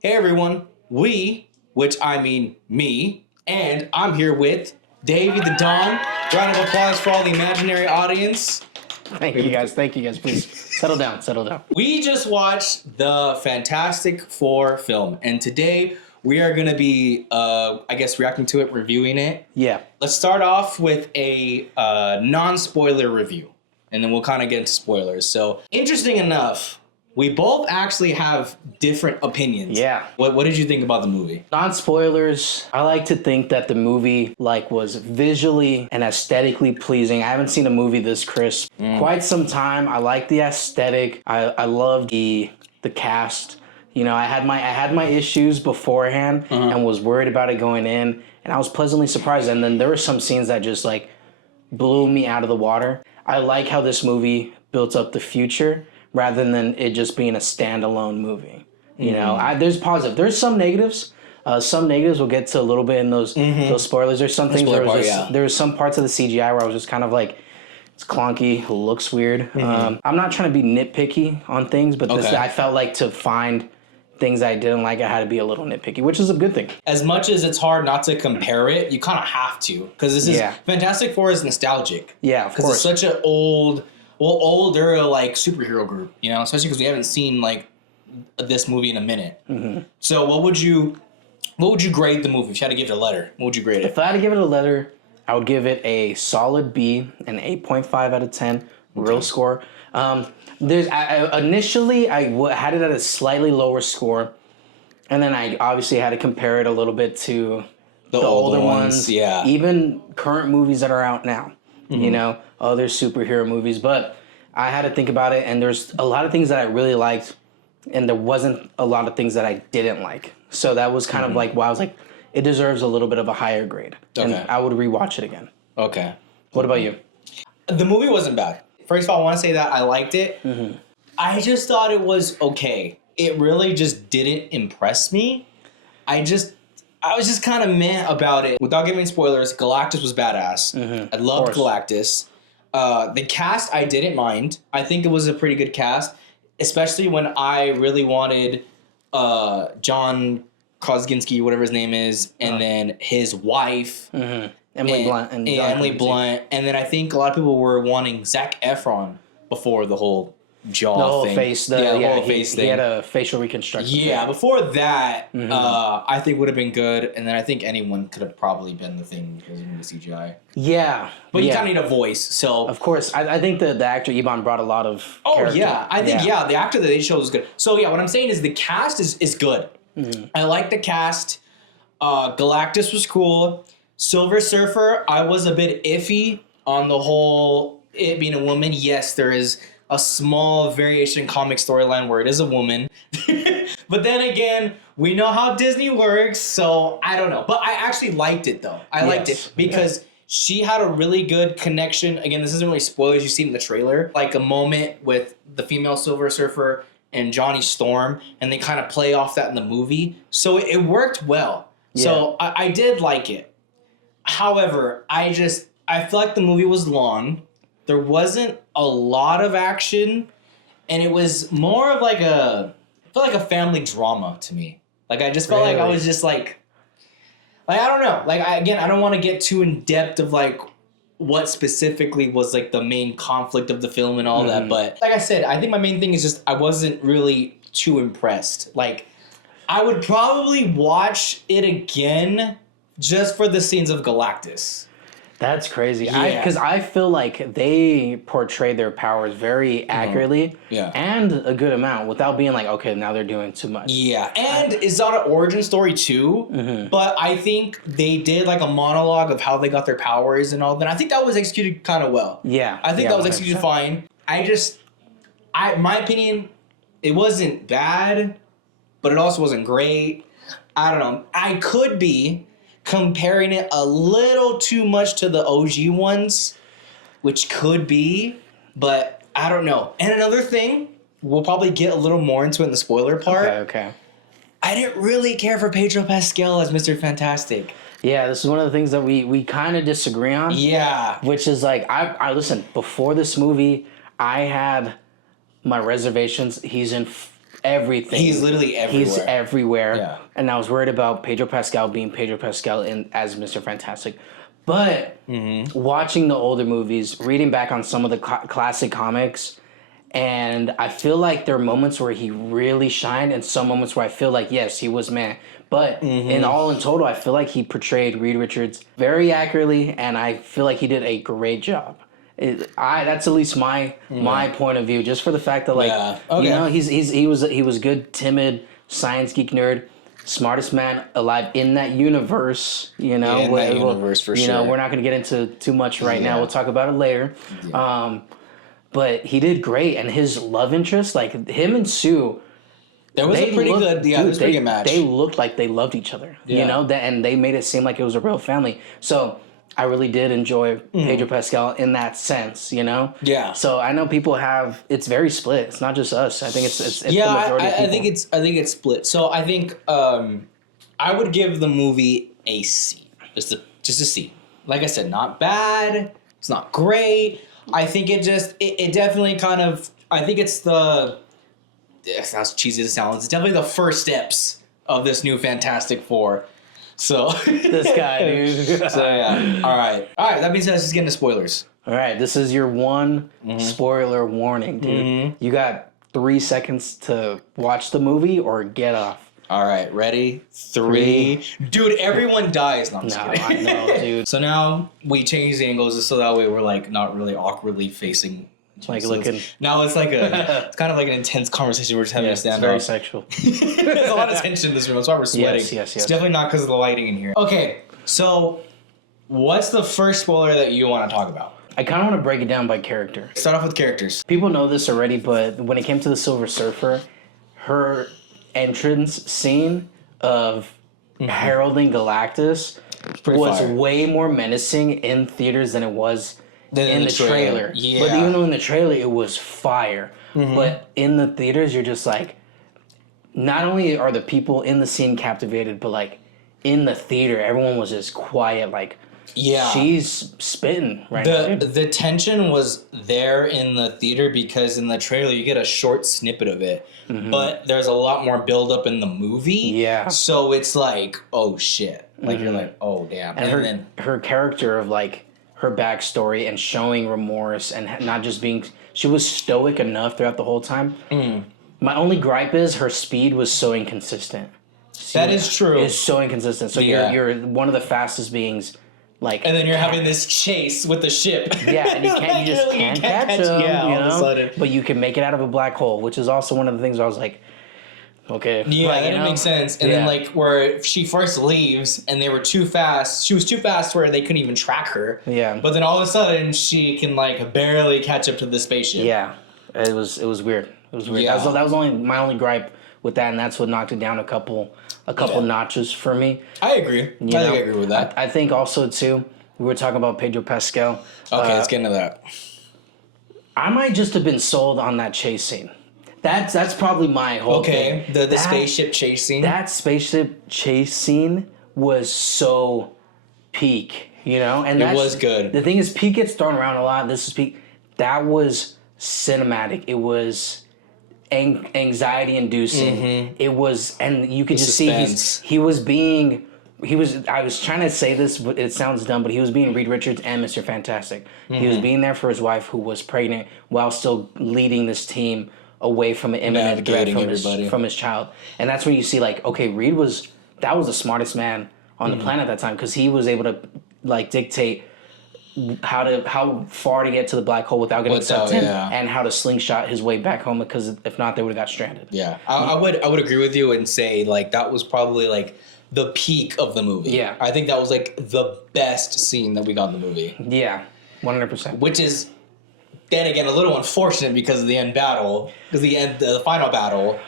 Hey everyone, which I mean me, and I'm here with Davey The Don. Round of applause for all the imaginary audience. Thank you guys. Please settle down. We just watched the Fantastic Four film, and today we are going to be, reacting to it, reviewing it. Yeah. Let's start off with a non-spoiler review, and then we'll kind of get into spoilers. So, interesting enough, we both actually have different opinions. Yeah. What did you think about the movie? Non-spoilers, I like to think that the movie was visually and aesthetically pleasing. I haven't seen a movie this crisp quite some time. I like the aesthetic. I love the cast. You know, I had my issues beforehand and was worried about it going in, and I was pleasantly surprised. And then there were some scenes that just blew me out of the water. I like how this movie built up the future rather than it just being a standalone movie. You know, there's positive. There's some negatives. Some negatives we'll get to a little bit in those spoilers. There's some things there was some parts of the CGI where I was just kind of it's clunky, it looks weird. I'm not trying to be nitpicky on things, but I felt like to find things I didn't like, I had to be a little nitpicky, which is a good thing. As much as it's hard not to compare it, you kind of have to, because this is Fantastic Four is nostalgic. Yeah, of course. Because it's such an older superhero group, you know, especially because we haven't seen this movie in a minute. So what would you grade the movie if you had to give it a letter? What would you grade it? If I had to give it a letter, I would give it a solid B, an 8.5 out of 10, real score. Initially I had it at a slightly lower score, and then I obviously had to compare it a little bit to the older ones. Yeah. Even current movies that are out now, you know, other superhero movies. But I had to think about it, and there's a lot of things that I really liked, and there wasn't a lot of things that I didn't like. So that was kind of why I was it deserves a little bit of a higher grade. Okay. And I would rewatch it again. Okay. What about you? The movie wasn't bad. First of all, I want to say that I liked it. I just thought it was okay. It really just didn't impress me. I was just kind of meh about it. Without giving spoilers, Galactus was badass. I loved Galactus. The cast, I didn't mind. I think it was a pretty good cast, especially when I really wanted John Krasinski, whatever his name is, and then his wife. Emily Blunt. And then I think a lot of people were wanting Zac Efron before the whole jaw thing. The whole face thing. He had a facial reconstruction. Yeah, before that, I think would have been good, and then I think anyone could have probably been the thing because of the CGI. Yeah. But you kind of need a voice, so... Of course. I think the actor, Ivan, brought a lot of character. I think the actor that they showed was good. So, yeah, what I'm saying is the cast is good. I like the cast. Galactus was cool. Silver Surfer, I was a bit iffy on the whole it being a woman. Yes, there is a small variation comic storyline where it is a woman. But then again, we know how Disney works, so I don't know. But I actually liked it, though. I liked it because she had a really good connection. Again, this isn't really spoilers. You see it in the trailer. Like a moment with the female Silver Surfer and Johnny Storm, and they kind of play off that in the movie. So it worked well. Yeah. So I did like it. However, I feel like the movie was long. There wasn't a lot of action, and it was more of I felt like a family drama to me. I just felt like I was just I don't know. I don't want to get too in depth of what specifically was the main conflict of the film and all that. But like I said, I think my main thing is just I wasn't really too impressed. I would probably watch it again just for the scenes of Galactus. That's crazy. Because I feel like they portray their powers very accurately and a good amount without being okay, now they're doing too much. Yeah, and it's not an origin story too, but I think they did a monologue of how they got their powers and all that. I think that was executed kind of well. Yeah. I think that was executed fine. My opinion, it wasn't bad, but it also wasn't great. I don't know. I could be comparing it a little too much to the OG ones, which could be, but I don't know. And another thing, we'll probably get a little more into it in the spoiler part. Okay. I didn't really care for Pedro Pascal as Mr. Fantastic. Yeah, this is one of the things that we kind of disagree on. Yeah. Which is I listen, before this movie, I had my reservations. He's in everything. He's literally everywhere. He's everywhere. Yeah. And I was worried about Pedro Pascal being Pedro Pascal as Mr. Fantastic. But watching the older movies, reading back on some of the classic comics, and I feel like there are moments where he really shined and some moments where I feel like, yes, he was man. But in total, I feel like he portrayed Reed Richards very accurately, and I feel like he did a great job. That's at least my point of view, just for the fact that you know he was good, timid, science geek nerd, smartest man alive in that universe. You know, in that universe for sure. You know, we're not going to get into too much right now. We'll talk about it later. Yeah. But he did great, and his love interest, like him and Sue. There was a pretty good match. They looked like they loved each other, you know, and they made it seem like it was a real family. So I really did enjoy Pedro Pascal in that sense, you know. Yeah. So I know people it's very split. It's not just us. I think it's the majority of people. I think it's split. So I think I would give the movie a C, just a C. Like I said, not bad. It's not great. I think it definitely kind of. I think it's the. As cheesy as it sounds, it's definitely the first steps of this new Fantastic Four. So this guy, dude. So yeah. All right. That means let's just get into spoilers. All right. This is your one spoiler warning, dude. You got 3 seconds to watch the movie or get off. All right. Ready? 3. Dude, everyone dies. No, I'm just kidding. I know, dude. So now we change the angles so that way we're like not really awkwardly facing. Like looking. Now it's like it's kind of like an intense conversation we're just having to stand up. It's very sexual. There's a lot of tension in this room. That's why we're sweating. Yes. It's definitely not because of the lighting in here. Okay, so what's the first spoiler that you want to talk about? I kind of want to break it down by character. Start off with characters. People know this already, but when it came to the Silver Surfer, her entrance scene of heralding Galactus was way more menacing in theaters than it was in the trailer. Yeah. But even though in the trailer it was fire, but in the theaters you're just like, not only are the people in the scene captivated, but like in the theater everyone was just quiet, like she's spitting right now. The tension was there in the theater because in the trailer you get a short snippet of it, but there's a lot more build up in the movie. Yeah. So it's like, oh shit. Like you're like, oh damn. And then her character of like her backstory and showing remorse and not just being, she was stoic enough throughout the whole time. My only gripe is her speed was so inconsistent. That is true. It's so inconsistent. So you're one of the fastest beings, like, and then you're having this chase with the ship. Yeah, and you just can't catch him. Yeah, you all of a sudden. But you can make it out of a black hole, which is also one of the things where I was like, okay. Yeah, like, that makes sense. And then like where she first leaves and they were too fast. She was too fast where they couldn't even track her. Yeah. But then all of a sudden she can like barely catch up to the spaceship. Yeah. It was weird. It was weird. Yeah. That was my only gripe with that, and that's what knocked it down a couple notches for me. I agree. I agree with that. I think also too, we were talking about Pedro Pascal. Okay, let's get into that. I might just have been sold on that chase scene. That's probably my whole thing. Okay, the spaceship chase scene. That spaceship chase scene was so peak, you know? And it was good. The thing is, peak gets thrown around a lot. This is peak. That was cinematic. It was anxiety-inducing. It was, and you could just see he was being... I was trying to say this, but it sounds dumb, but he was being Reed Richards and Mr. Fantastic. He was being there for his wife who was pregnant while still leading this team away from an imminent threat from his child. And that's where you see, like, okay, Reed was the smartest man on the planet at that time, because he was able to like dictate how far to get to the black hole without getting sucked in, and how to slingshot his way back home, because if not they would have got stranded. I would agree with you and say like that was probably like the peak of the movie. I think that was like the best scene that we got in the movie. 100%. Which is then again a little unfortunate because of the end battle, because the final battle.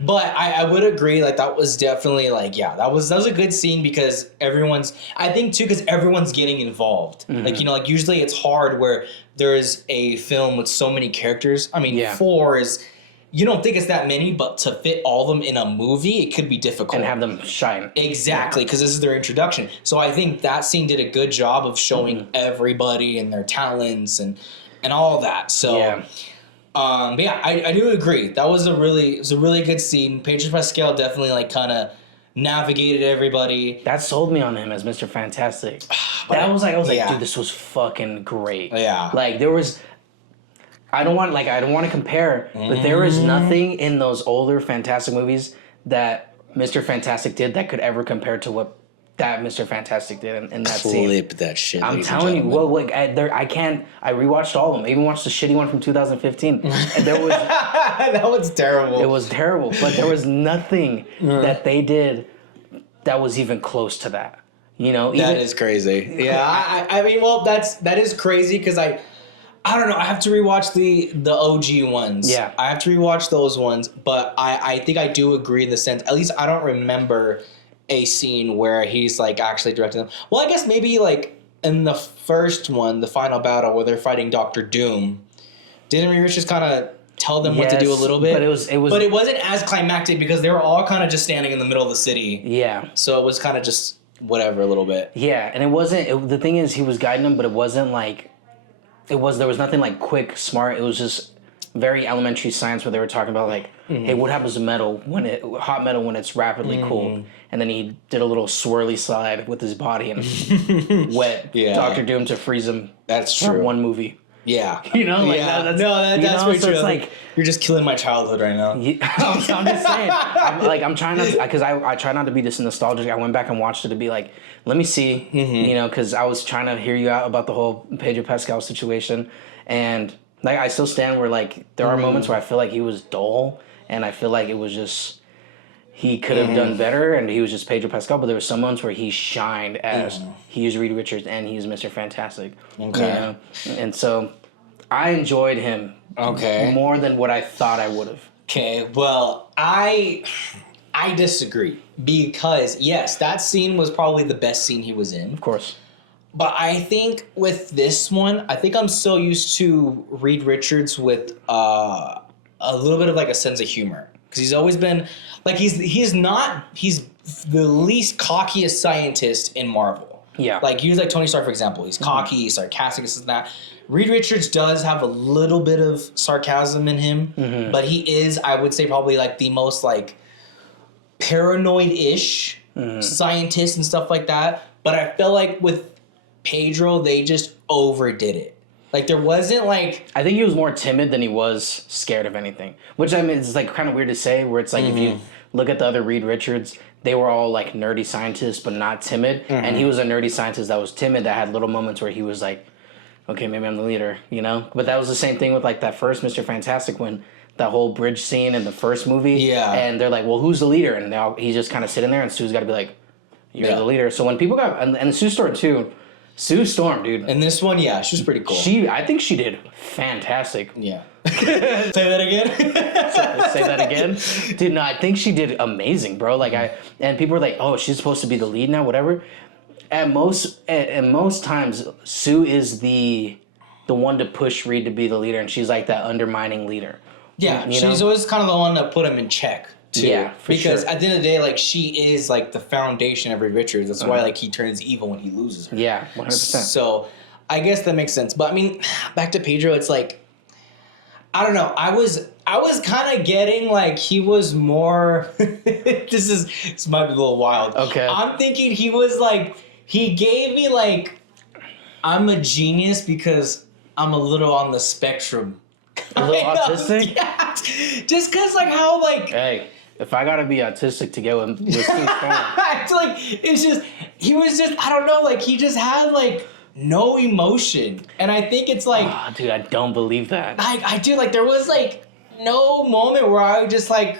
But I would agree, like that was definitely like that was a good scene because everyone's getting involved. Like like usually it's hard where there is a film with so many characters. I mean 4 is, you don't think it's that many, but to fit all of them in a movie, it could be difficult. And have them shine. Exactly, because this is their introduction. So I think that scene did a good job of showing everybody and their talents and all that. So But yeah, I do agree. That was a really good scene. Pedro Pascal definitely like kind of navigated everybody. That sold me on him as Mr. Fantastic. I was like, dude, this was fucking great. Yeah. Like there was. I don't want to compare, but there is nothing in those older Fantastic movies that Mr. Fantastic did that could ever compare to what that Mr. Fantastic did in that scene. Clip that shit. I'm telling you, I can't. I rewatched all of them. I even watched the shitty one from 2015, and there was that was terrible. It was terrible, but there was nothing that they did that was even close to that. You know, that is crazy. Yeah, I mean, well, that is crazy because I don't know. I have to rewatch the OG ones. Yeah. I have to rewatch those ones. But I think I do agree in the sense, at least I don't remember a scene where he's like actually directing them. Well, I guess maybe like in the first one, the final battle where they're fighting Doctor Doom, didn't Reed Richards kind of tell them what to do a little bit? But it wasn't as climactic because they were all kind of just standing in the middle of the city. Yeah. So it was kind of just whatever a little bit. Yeah, and it wasn't. The thing is, he was guiding them, but it wasn't like. There was nothing like quick, smart. It was just very elementary science where they were talking about like, hey, what happens to hot metal when it's rapidly cooled? And then he did a little swirly slide with his body and wet Doctor Doom to freeze him. That's true. For one movie. Yeah. You know, like that's very so true. It's like you're just killing my childhood right now. I'm just saying. I'm trying not to, because I try not to be this nostalgic. I went back and watched it to be like, let me see, you know, because I was trying to hear you out about the whole Pedro Pascal situation, and like I still stand where like there are moments where I feel like he was dull, and I feel like it was just he could have done better, and he was just Pedro Pascal. But there were some moments where he shined as he was Reed Richards and he was Mr. Fantastic. Okay, you know? And so I enjoyed him. Okay, more than what I thought I would have. Okay, well I disagree because yes, that scene was probably the best scene he was in. Of course. But I think with this one, I think I'm so used to Reed Richards with a little bit of like a sense of humor because he's always been like he's the least cockiest scientist in Marvel. Yeah. Like he was like Tony Stark, for example. He's cocky, he's sarcastic, this and that. Reed Richards does have a little bit of sarcasm in him, but he is, I would say, probably like the most like paranoid-ish scientist and stuff like that. But I feel like with Pedro, they just overdid it. Like there wasn't like... I think he was more timid than he was scared of anything. Which I mean, it's like kind of weird to say, where it's like if you look at the other Reed Richards, they were all like nerdy scientists, but not timid. And he was a nerdy scientist that was timid, that had little moments where he was like, okay, maybe I'm the leader, you know? But that was the same thing with like that first Mr. Fantastic when that whole bridge scene in the first movie. Yeah. And they're like, well, who's the leader? And he's just kind of sitting there and Sue's got to be like, you're the leader. So when people got, and Sue Storm too, Sue Storm, dude. In this one, yeah, she was pretty cool. I think she did fantastic. Yeah. Say that again? Say that again? Dude, no, I think she did amazing, bro. Like and people were like, oh, she's supposed to be the lead now, whatever. At most times, Sue is the one to push Reed to be the leader, and she's like that undermining leader. Yeah, she's always kind of the one that put him in check, too. Yeah, because at the end of the day, like, she is, like, the foundation of Reed Richards. That's why, like, he turns evil when he loses her. Yeah, 100%. So, I guess that makes sense. But, I mean, back to Pedro, it's like, I don't know. I was kind of getting, like, he was more... this might be a little wild. Okay. I'm thinking he was, like... He gave me, like, I'm a genius because I'm a little on the spectrum. A little autistic? Yeah. Just because, like, how, like... Hey, if I gotta be autistic to get with Sue Storm. It's like, it's just... He was just, I don't know, like, he just had, like, no emotion. And I think it's, like... Oh, dude, I don't believe that. I do, like, there was, like, no moment where I just, like,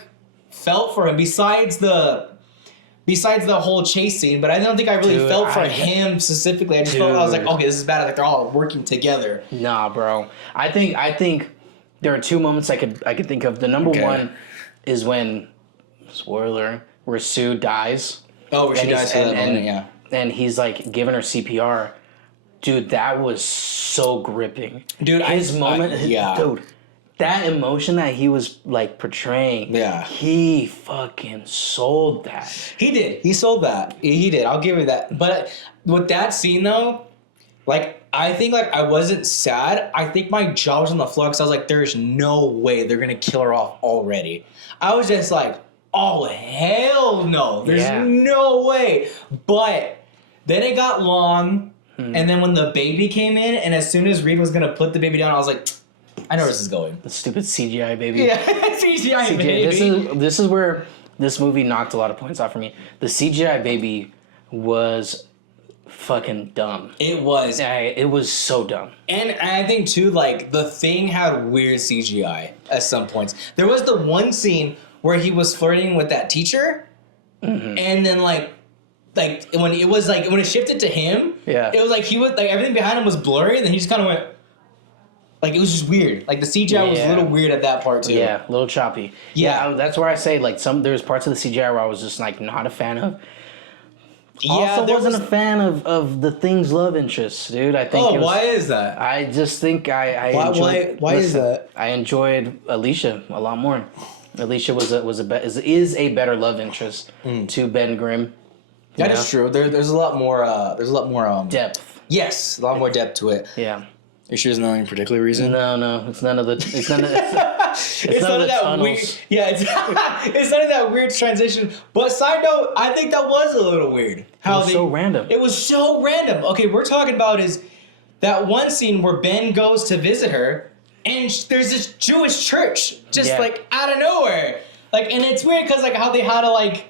felt for him besides the whole chase scene, but I don't think I really felt for him specifically. I just felt I was like, okay, this is bad. Like they're all working together. Nah, bro. I think there are two moments I could think of. The number one is when, spoiler, where Sue dies. Oh, where she dies for that moment, yeah. And he's like giving her CPR. Dude, that was so gripping. Dude, dude. That emotion that he was, like, portraying, he fucking sold that. He did. He sold that. He did. I'll give you that. But with that scene, though, Like, I think, like, I wasn't sad. I think my jaw was on the floor because I was like, there's no way they're going to kill her off already. I was just like, oh, hell no. There's no way. But then it got long, and then when the baby came in, and as soon as Reed was going to put the baby down, I was like, I know where this is going. The stupid CGI baby. Yeah, CGI baby. This is where this movie knocked a lot of points off for me. The CGI baby was fucking dumb. It was. It was so dumb. And I think, too, like, the Thing had weird CGI at some points. There was the one scene where he was flirting with that teacher, and then, like, when it shifted to him, it was like he was, like, everything behind him was blurry, and then he just kind of went, like, it was just weird. Like, the CGI was a little weird at that part, too. Yeah, a little choppy. Yeah, that's where I say, like, there's parts of the CGI where I was just, like, not a fan of. Also, wasn't a fan of the Thing's love interest, dude. I think. Why is that? I just think I enjoyed. Why is that? I enjoyed Alicia a lot more. Alicia is a better love interest to Ben Grimm. That is true. There's a lot more. Depth. Yes, a lot more depth to it. Yeah. Are you sure there's no any particular reason? No, it's none of the. It's none of the that tunnels. weird. Yeah, it's none of that weird transition. But side note, I think that was a little weird. It was so random. It was so random. Okay, we're talking about is that one scene where Ben goes to visit her, and there's this Jewish church just like out of nowhere. Like, and it's weird because like how they had to like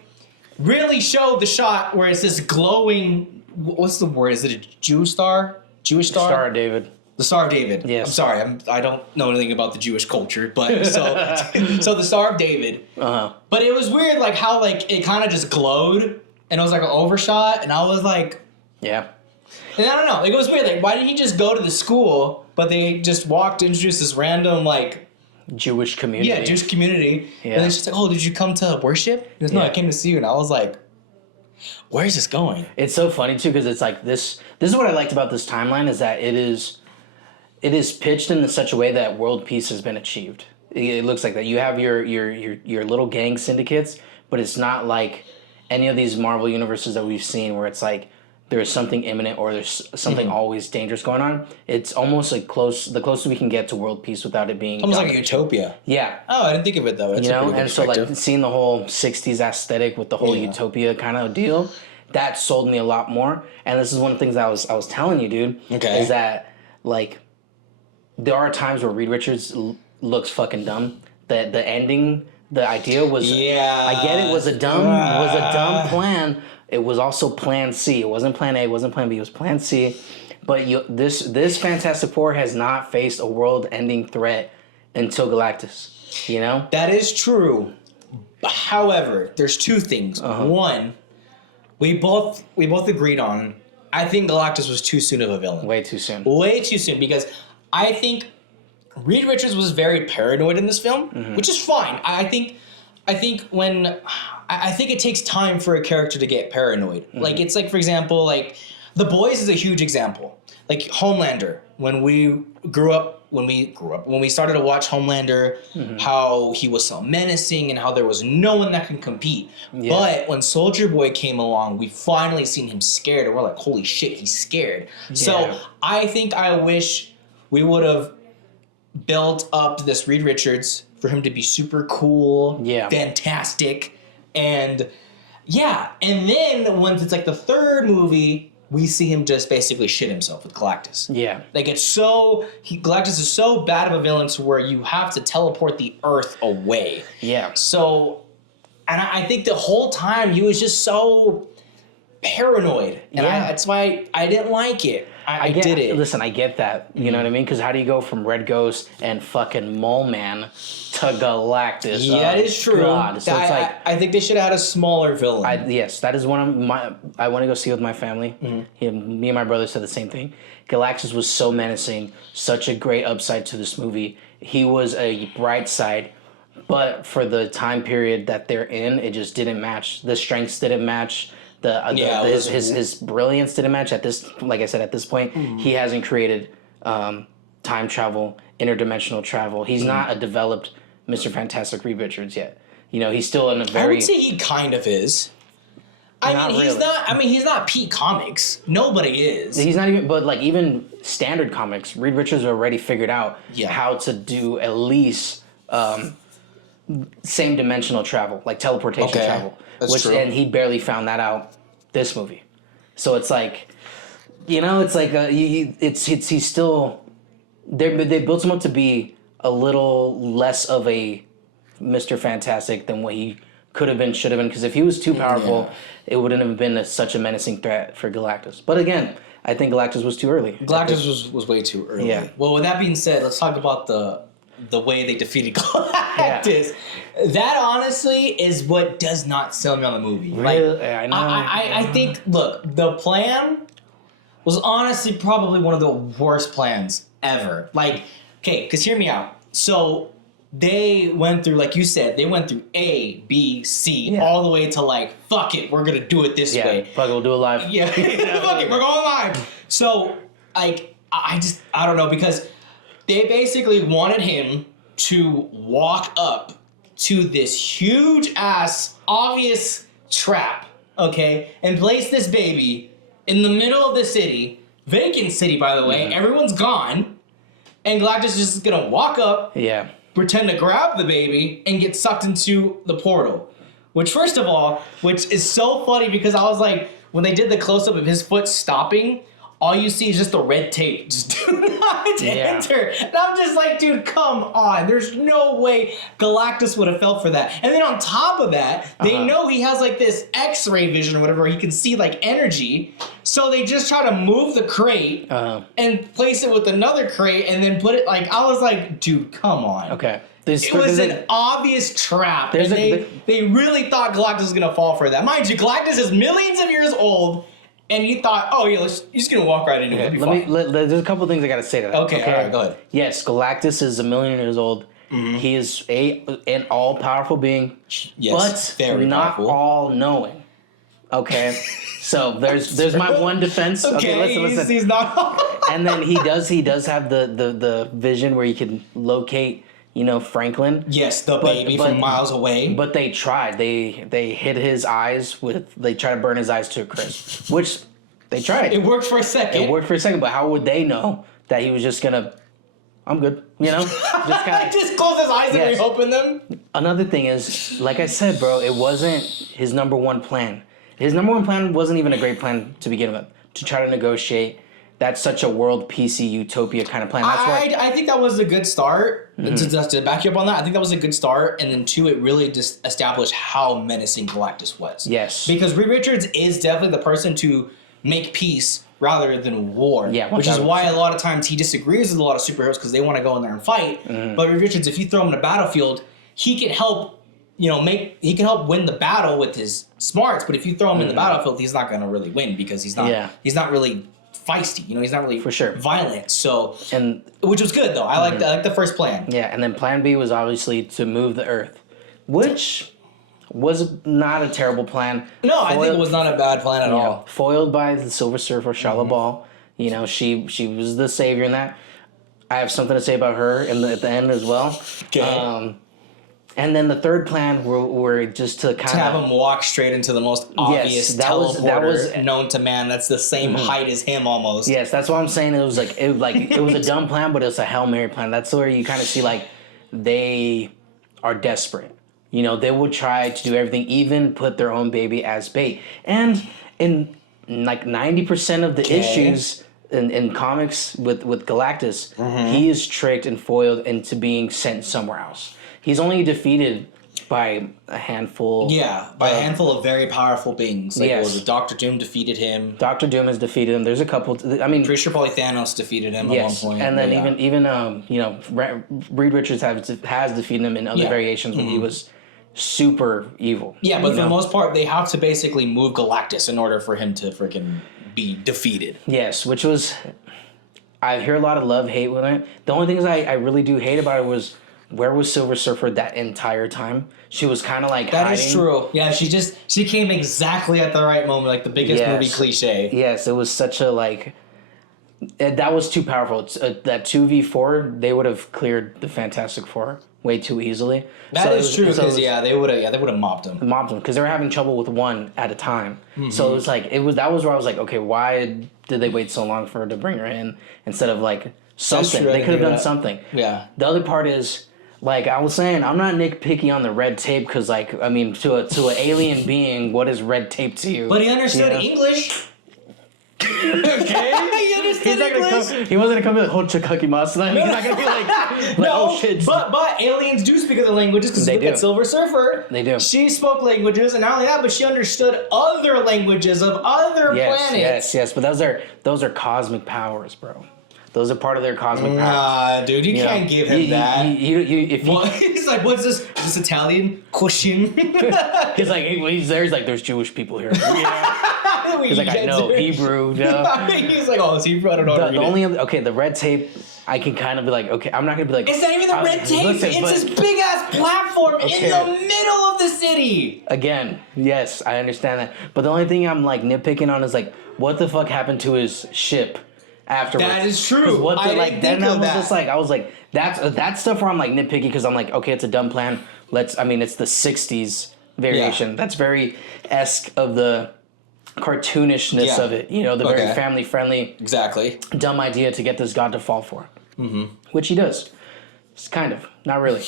really show the shot where it's this glowing. What's the word? Is it a Jewish star? Jewish star? Star of David. The Star of David. Yes. I'm sorry. I don't know anything about the Jewish culture, but so the Star of David. But it was weird, like how like it kind of just glowed, and it was like an overshot, and I was like, yeah. And I don't know. Like, it was weird. Like, why didn't he just go to the school, but they just walked to introduce this random like Jewish community. Yeah, Jewish community. Yeah. And then she's like, "Oh, did you come to worship?" He goes, "No, I came to see you." And I was like, "Where is this going?" It's so funny too because it's like this. This is what I liked about this timeline is that it is pitched in such a way that world peace has been achieved. It looks like that. You have your little gang syndicates, but it's not like any of these Marvel universes that we've seen where it's like there's something imminent or there's something always dangerous going on. It's almost like the closest we can get to world peace without it being almost like a utopia. Yeah. Oh, I didn't think of it though. That's and so like seeing the whole '60s aesthetic with the whole utopia kind of deal, that sold me a lot more. And this is one of the things that I was telling you, dude. Okay. Is that like there are times where Reed Richards looks fucking dumb. The ending, the idea was I get it was a dumb plan. It was also Plan C. It wasn't Plan A. It wasn't Plan B. It was Plan C. But this Fantastic Four has not faced a world-ending threat until Galactus. You know that is true. However, there's two things. One, we both agreed on. I think Galactus was too soon of a villain. Way too soon. Way too soon because I think Reed Richards was very paranoid in this film, which is fine. I think it takes time for a character to get paranoid. Like it's like, for example, like The Boys is a huge example. Like Homelander, when we started to watch Homelander, how he was so menacing and how there was no one that can compete. Yeah. But when Soldier Boy came along, we finally seen him scared, and we're like, holy shit, he's scared. Yeah. So I think I wish we would have built up this Reed Richards for him to be super cool, fantastic, and then once it's like the third movie, we see him just basically shit himself with Galactus. Yeah. Like Galactus is so bad of a villain to where you have to teleport the Earth away. Yeah. So, and I think the whole time he was just so paranoid. And that's why I didn't like it. I did it. Listen, I get that. You know what I mean? Because how do you go from Red Ghost and fucking Mole Man to Galactus? Yeah, that is true. God. So it's like, I think they should have had a smaller villain. Yes, that is one of my... I want to go see it with my family. Me and my brother said the same thing. Galactus was so menacing, such a great upside to this movie. He was a bright side, but for the time period that they're in, it just didn't match. The strengths didn't match. His brilliance didn't match at this. Like I said, at this point, he hasn't created time travel, interdimensional travel. He's not a developed Mr. Fantastic Reed Richards yet. You know, he's still in a very. I would say he kind of is. He's not peak comics. Nobody is. He's not even, but like even standard comics, Reed Richards already figured out how to do at least same dimensional travel, like teleportation travel. That's true. And he barely found that out this movie. So it's like, it's like he's still. They built him up to be a little less of a Mr. Fantastic than what he could have been, should have been. Because if he was too powerful, it wouldn't have been such a menacing threat for Galactus. But again, I think Galactus was too early. Galactus was way too early. Yeah. Well, with that being said, let's talk about the way they defeated Galactus. Yeah. That honestly is what does not sell me on the movie. Really? Like, I know. I think, look, the plan was honestly probably one of the worst plans ever. Like, okay, because hear me out. So they went through, like you said, they went through A, B, C, all the way to like, fuck it, we're going to do it this way. Fuck it, we'll do it live. Yeah, fuck it, we're going live. So, like, I don't know, because they basically wanted him to walk up to this huge ass, obvious trap, okay, and place this baby in the middle of the city, vacant city, by the way, everyone's gone, and Galactus is just gonna walk up, pretend to grab the baby, and get sucked into the portal. Which, first of all, which is so funny because I was like, when they did the close-up of his foot stopping, all you see is just the red tape. Just do not enter. And I'm just like, dude, come on. There's no way Galactus would have fell for that. And then on top of that, they know he has like this X-ray vision or whatever, where he can see like energy. So they just try to move the crate and place it with another crate and then put it like, I was like, dude, come on. Okay. It was an obvious trap. And they really thought Galactus was going to fall for that. Mind you, Galactus is millions of years old. And you thought, oh yeah, you're just gonna walk right into it. There's a couple things I gotta say to that. Okay, all right, go ahead. Yes, Galactus is 1,000,000 years old. He is an all-powerful being, but very not powerful. all-knowing. Okay, so there's my one defense. Okay, listen. He's not. And then he does have the vision where he can locate. Franklin. Yes, the baby from miles away. But they tried. They hit his eyes they tried to burn his eyes to a crisp, which they tried. It worked for a second. But how would they know that he was just gonna? I'm good. Just close his eyes and reopen them. Another thing is, like I said, bro, it wasn't his number one plan. His number one plan wasn't even a great plan to begin with. To try to negotiate. That's such a world PC utopia kind of plan. I think that was a good start. To back you up on that, I think that was a good start. And then two, it really just established how menacing Galactus was. Yes. Because Reed Richards is definitely the person to make peace rather than war. Yeah. Which is why a lot of times he disagrees with a lot of superheroes because they want to go in there and fight. But Reed Richards, if you throw him in a battlefield, he can help. He can help win the battle with his smarts. But if you throw him in the battlefield, he's not going to really win because he's not. Yeah. He's not really feisty, he's not really violent. So, which was good though. I like the first plan. Yeah, and then plan B was obviously to move the Earth, which was not a terrible plan. No, I think it was not a bad plan at all. Foiled by the Silver Surfer, Shala Ball. She was the savior in that. I have something to say about her at the end as well. Okay. And then the third plan were just to kind of have him walk straight into the most obvious teleporter known to man. That's the same height as him almost. Yes, that's what I'm saying. It was it was a dumb plan, but it was a Hail Mary plan. That's where you kind of see like they are desperate. They would try to do everything, even put their own baby as bait. And in like 90% of the issues in comics with Galactus, he is tricked and foiled into being sent somewhere else. He's only defeated by a handful. Yeah, by a handful of very powerful beings. Like, Dr. Doom defeated him. Dr. Doom has defeated him. There's a couple. Pretty sure probably Thanos defeated him at one point. And then even Reed Richards has defeated him in other variations when he was super evil. Yeah, but for the most part, they have to basically move Galactus in order for him to freaking be defeated. Yes, which was. I hear a lot of love-hate with it. The only things I really do hate about it was. Where was Silver Surfer that entire time? She was kind of like hiding. That is true. Yeah, she came exactly at the right moment, like the biggest movie cliche. Yes, it was such a like. That was too powerful. That 2v4, they would have cleared the Fantastic Four way too easily. That is true, because they would have mopped them. Mobbed them because they were having trouble with one at a time. So it was like that was where I was like, okay, why did they wait so long for her to bring her in instead of like something? true, They could have done that. something. Yeah. The other part is, like I was saying, I'm not nitpicky on the red tape because, like, I mean, to an alien being, what is red tape to you? But he understood English. Okay. He understood English. He wasn't gonna come with Hochakaki Masa. He's not gonna be like No, oh shit. but aliens do speak other languages, because look at Silver Surfer. They do. She spoke languages, and not only that, but she understood other languages of other planets. Yes. But those are cosmic powers, bro. Those are part of their cosmic powers. Nah, dude, you can't give him that. He's like, what's this? Is this Italian? Question. he's like, he's there. He's like, there's Jewish people here. He's like, I know Hebrew. No. He's like, oh, it's Hebrew. I don't know. The only the red tape, I can kind of be like, okay, I'm not gonna be like. It's not even the red tape. Listen, it's this big ass platform in the middle of the city. Again, yes, I understand that. But the only thing I'm like nitpicking on is like, what the fuck happened to his ship afterwards? That is true. What the, I like, didn't then think I of was that. just like, I was like, that's stuff where I'm like nitpicky because I'm like, okay, it's a dumb plan. It's the 60s variation. Yeah. That's very esque of the cartoonishness of it. You know, the very family friendly, exactly dumb idea to get this god to fall for, which he does. It's kind of not really,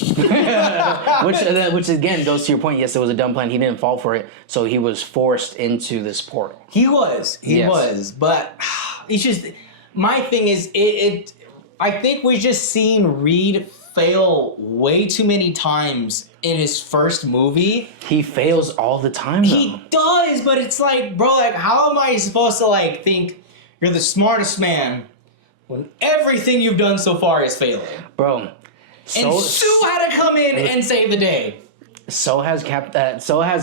which again goes to your point. Yes, it was a dumb plan. He didn't fall for it, so he was forced into this portal. He was, but it's just my thing is it. I think we just seen Reed fail way too many times in his first movie. He fails all the time, though. He does, but it's like, bro, like, how am I supposed to like think you're the smartest man when everything you've done so far is failing? Bro. And Sue had to come in and save the day. So has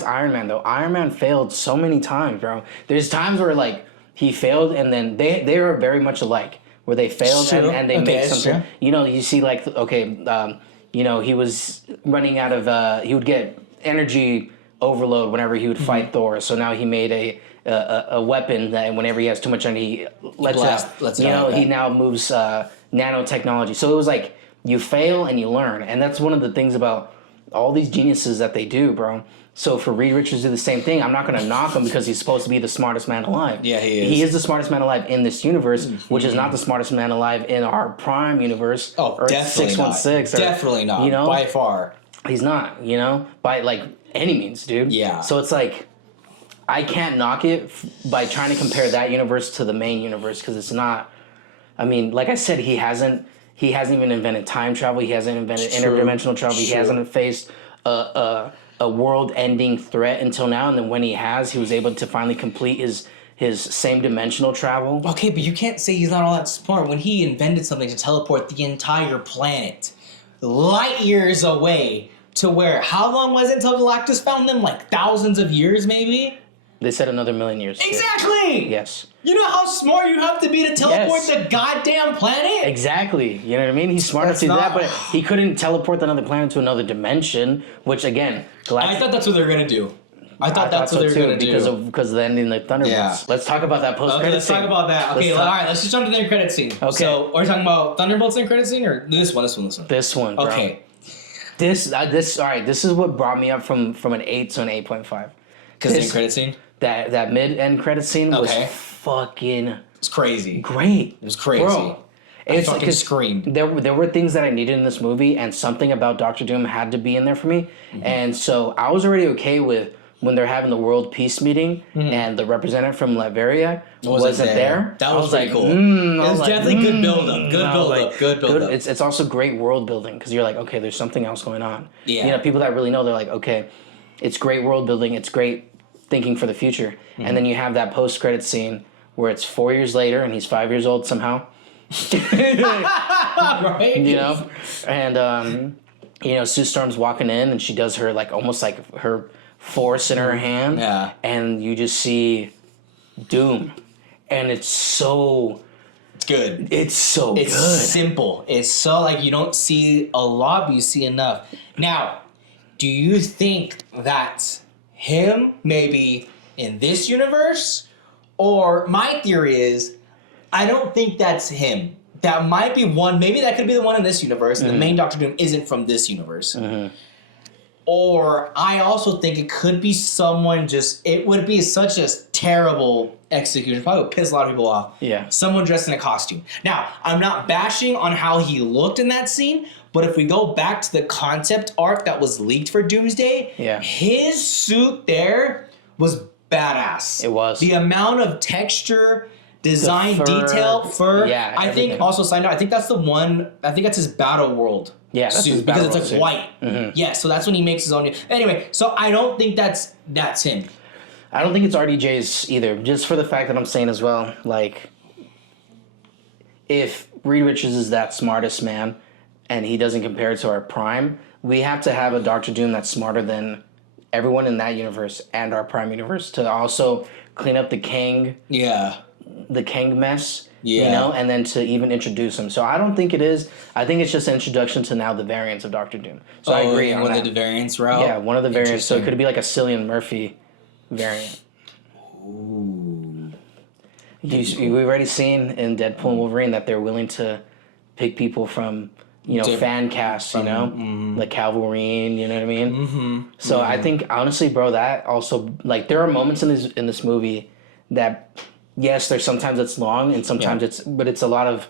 Iron Man, though. Iron Man failed so many times, bro. There's times where like he failed and then they are very much alike. Where they failed and they make something. True. You know, you see like you know, he was running out of he would get energy overload whenever he would fight Thor. So now he made a weapon that whenever he has too much energy, he lets out. You know, he now moves nanotechnology. So it was like you fail and you learn, and that's one of the things about all these geniuses that they do, bro. So for Reed Richards to do the same thing, I'm not going to knock him because he's supposed to be the smartest man alive. Yeah, he is. He is the smartest man alive in this universe, which is not the smartest man alive in our prime universe. Oh, Earth definitely 616. not. Definitely not. You know, by far. He's not. You know, by like any means, dude. Yeah. So it's like I can't knock it by trying to compare that universe to the main universe because it's not. I mean, like I said, he hasn't even invented time travel. He hasn't invented interdimensional travel. He hasn't faced a world-ending threat until now, and then when he has, he was able to finally complete his same dimensional travel. Okay, but you can't say he's not all that smart when he invented something to teleport the entire planet light years away to where? How long was it until Galactus found them? Like thousands of years, maybe? They said another million years. Exactly! Yes. You know how smart you have to be to teleport the goddamn planet? Exactly. You know what I mean? He's smart enough to do that, but he couldn't teleport another planet to another dimension, which again, Galactus... I thought that's what they were going to do. I thought that's what they were going to do. Because of the ending of Thunderbolts. Yeah. Let's talk about that post-credit scene. Okay, let's talk about that. Okay, all right, let's just jump to the end credit scene. Okay. So, are we talking about Thunderbolts end credit scene, or this one? This one, bro. Okay. This is what brought me up from an 8 to an 8.5. Because the end credit scene? That mid-end credit scene was fucking... It's crazy. Great. It was crazy. Bro. I fucking screamed. There were things that I needed in this movie, and something about Doctor Doom had to be in there for me. Mm-hmm. And so I was already okay with when they're having the World Peace meeting, and the representative from Latveria wasn't there. That was pretty cool. It was definitely good build-up. Good build-up. It's also great world building, because you're like, okay, there's something else going on. Yeah. You know, people that really know, they're like, okay, it's great world building, it's great thinking for the future. Mm-hmm. And then you have that post-credit scene where it's 4 years later and he's 5 years old somehow. Right? You know? And, you know, Sue Storm's walking in and she does her, like, almost like her force in her hand. Yeah. And you just see Doom. And it's so... It's good. It's so good. It's simple. It's so, like, you don't see a lot, but you see enough. Now, do you think that's him, maybe, in this universe? Or my theory is, I don't think that's him. That might be one. Maybe that could be the one in this universe, and the main Doctor Doom isn't from this universe. Or I also think it could be someone just... It would be such a terrible execution. Probably would piss a lot of people off. Yeah. Someone dressed in a costume. Now, I'm not bashing on how he looked in that scene, but if we go back to the concept art that was leaked for Doomsday, his suit there was badass. It was. The amount of texture... Design, detail, fur. Yeah, I think also side note. I think that's the one. I think that's his Battle World suit because it's like white. Yeah, so that's when he makes his own. Anyway, so I don't think that's him. I don't think it's RDJ's either. Just for the fact that I'm saying as well, like, if Reed Richards is that smartest man, and he doesn't compare to our prime, we have to have a Doctor Doom that's smarter than everyone in that universe and our prime universe to also clean up the Kang. Yeah. The Kang mess, you know, and then to even introduce him. So I don't think it is. I think it's just an introduction to now the variants of Doctor Doom. So I agree on one that. of the variants route? Yeah, one of the variants. So it could be like a Cillian Murphy variant. Ooh. We've already seen in Deadpool and Wolverine that they're willing to pick people from, you know, fan casts, you know, like Calvary, you know what I mean? So I think, honestly, bro, that also, like, there are moments in this movie that... Yes, there's sometimes it's long and sometimes it's a lot of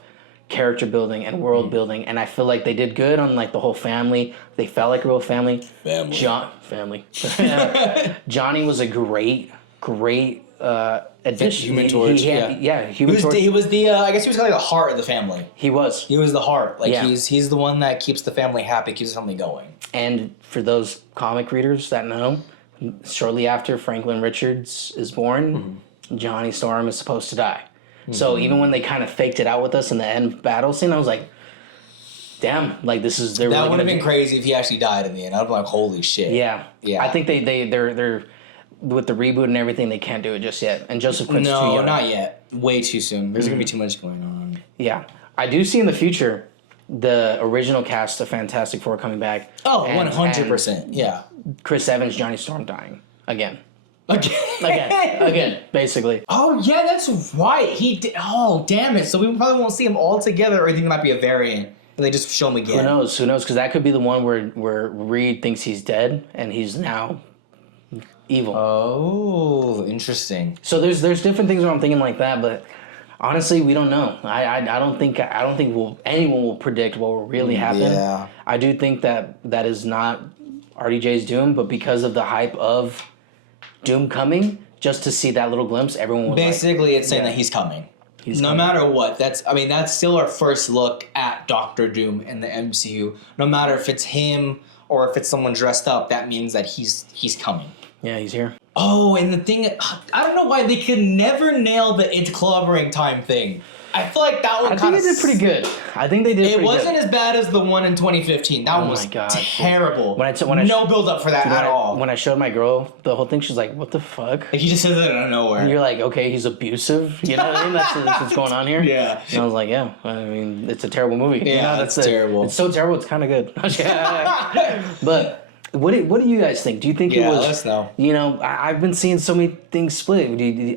character building and world building, and I feel like they did good on like the whole family. They felt like a real family. Family. Johnny was a great addition. Human Torch. Human Torch. He was the. I guess he was kind of like the heart of the family. He was. He was the heart. Like he's the one that keeps the family happy, keeps the family going. And for those comic readers that know, shortly after Franklin Richards is born. Johnny Storm is supposed to die. So even when they kind of faked it out with us in the end battle scene, I was like, damn, like this is... That really would have been crazy if he actually died in the end. I'd be like, holy shit. Yeah. I think they're with the reboot and everything, they can't do it just yet. And Joseph Quinn's too young. No, not yet. Way too soon. There's going to be too much going on. Yeah. I do see in the future the original cast of Fantastic Four coming back. Oh, 100%. Yeah. Chris Evans, Johnny Storm dying. Again, basically. Oh, yeah, that's right. He did. Oh, damn it. So we probably won't see him all together, or I think it might be a variant. And they just show him again. Who knows? Because that could be the one where Reed thinks he's dead, and he's now evil. Oh, interesting. So there's different things where I'm thinking like that, but honestly, we don't know. I don't think anyone will predict what will really happen. Yeah. I do think that is not RDJ's Doom, but because of the hype of Doom coming, just to see that little glimpse, everyone was basically it's saying that he's coming. No matter what, that's still our first look at Doctor Doom in the MCU. No matter if it's him or if it's someone dressed up, that means that he's coming. Yeah, he's here. Oh, and the thing, I don't know why they could never nail the it's clobbering time thing. I feel like that one kind of... I think they did pretty good. It wasn't as bad as the one in 2015. That one was terrible. No build up for that at all. When I showed my girl the whole thing, she's like, what the fuck? Like, he just says it out of nowhere. And you're like, okay, he's abusive. You know what I mean? That's what's going on here. Yeah. And I was like, yeah. I mean, it's a terrible movie. Yeah, you know, that's terrible. It's so terrible, it's kind of good. But... What do you guys think? Do you think it was... let us know. You know, I've been seeing so many things split.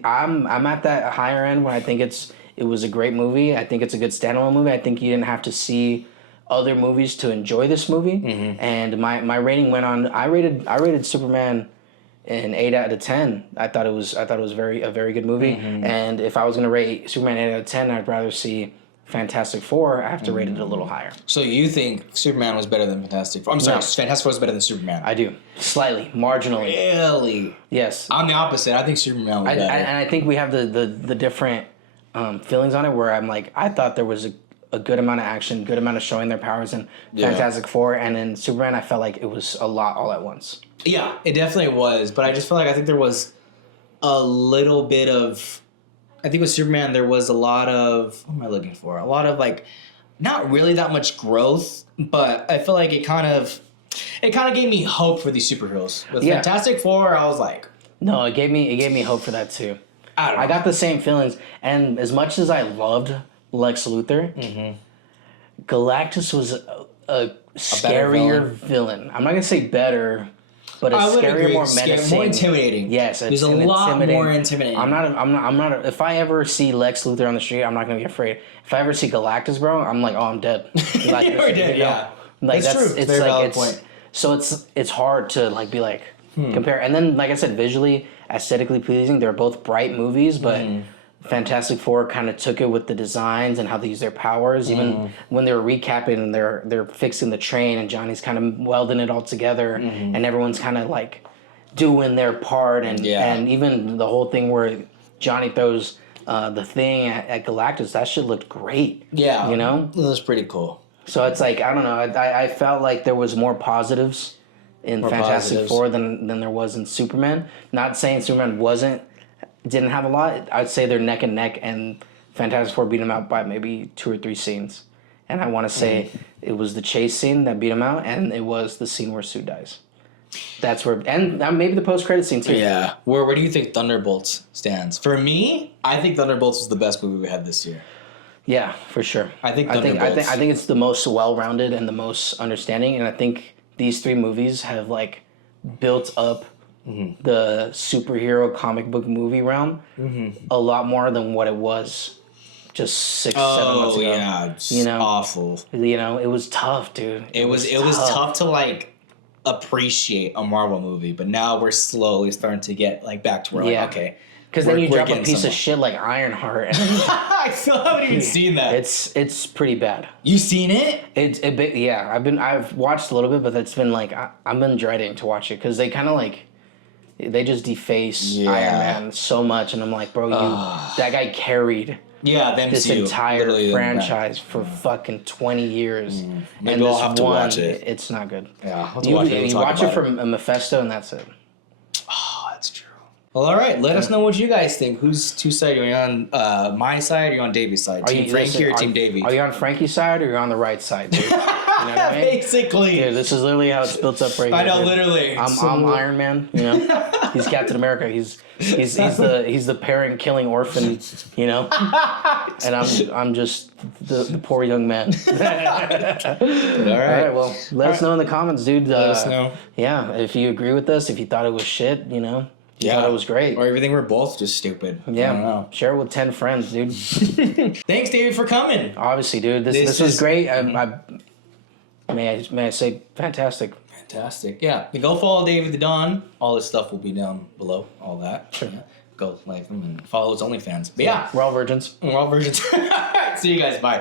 I'm at that higher end where I think it was a great movie. I think it's a good standalone movie. I think you didn't have to see other movies to enjoy this movie. And my rating went on... I rated Superman an 8 out of 10. I thought it was a very good movie. And if I was going to rate Superman 8 out of 10, I'd rather see Fantastic Four. I have to rate it a little higher. So you think Superman was better than Fantastic Four? I'm sorry, Fantastic Four was better than Superman. I do. Slightly. Marginally. Really? Yes. I'm the opposite. I think Superman was better. And I think we have the different feelings on it where I'm like, I thought there was a good amount of action, good amount of showing their powers in Fantastic Four, and in Superman I felt like it was a lot all at once. Yeah, it definitely was, but I just feel like I think there was a little bit of... I think with Superman, there was a lot of... What am I looking for? A lot of, like, not really that much growth, but I feel like it kind of gave me hope for these superheroes. With Fantastic Four, I was like... No, it gave me hope for that, too. I got the same feelings, and as much as I loved Lex Luthor, Galactus was a scarier villain. I'm not going to say better, but it's I would scarier, agree. more Scary, menacing, more intimidating. Yes, there's a lot more intimidating. I'm not. If I ever see Lex Luthor on the street, I'm not gonna be afraid. If I ever see Galactus, bro, I'm like, oh, I'm dead. Like, You're dead. Yeah, like that's true. It's very like valid point. so it's hard to like be like compare. And then like I said, visually, aesthetically pleasing. They're both bright movies, but. Fantastic Four kind of took it with the designs and how they use their powers. Even when they were recapping and they're fixing the train and Johnny's kind of welding it all together and everyone's kind of like doing their part and even the whole thing where Johnny throws the thing at Galactus, that shit looked great. Yeah, you know, it was pretty cool. So it's like I don't know. I felt like there was more positives in Fantastic Four than there was in Superman. Not saying Superman didn't have a lot. I'd say they're neck and neck, and Fantastic Four beat him out by maybe 2 or 3 scenes. And I want to say it was the chase scene that beat him out, and it was the scene where Sue dies. That's where, and maybe the post-credit scene too. Yeah. Where do you think Thunderbolts stands? For me, I think Thunderbolts was the best movie we had this year. Yeah, for sure. I think Thunderbolts. I think it's the most well-rounded and the most understanding, and I think these 3 movies have like built up the superhero comic book movie realm a lot more than what it was just 6-7 months ago. Oh yeah, it's awful. You know, it was tough, dude. It was tough to like appreciate a Marvel movie, but now we're slowly starting to get like back to where like, okay. Because then you drop a piece of shit like Ironheart. And I still haven't even seen that. It's pretty bad. You seen it? Yeah. I've watched a little bit, but it's been like I've been dreading to watch it because they kind of like. They just deface Iron Man so much, and I'm like, bro, that guy carried this entire franchise for fucking 20 years. Maybe I'll have to watch it. It's not good. Yeah, I'll have to watch it. You watch it from Mephisto, and that's it. Oh, that's true. Well, all right. Let us know what you guys think. Whose two side are you on? My side or you on Davey's side? Team Frankie or Team Davey? Are you on Frankie's side or you're on the right side, dude? You know what I mean? Basically. Dude, this is literally how it's built up right here. I know, dude. literally. I'm Iron Man, you know? He's Captain America. He's the parent killing orphan, you know? And I'm just the poor young man. All right, well, let us know in the comments, dude. Let us know. Yeah, if you agree with us, if you thought it was shit, you know? You thought it was great. Or everything we're both just stupid. Yeah. I don't know. Share it with 10 friends, dude. Thanks, David, for coming. Obviously, dude. This was great. May I say fantastic. Fantastic. Yeah. Go follow Davey The Don. All this stuff will be down below. All that. Sure. Yeah. Go like him and follow his OnlyFans. But yeah. We're all virgins. We're all virgins. See you guys. Bye.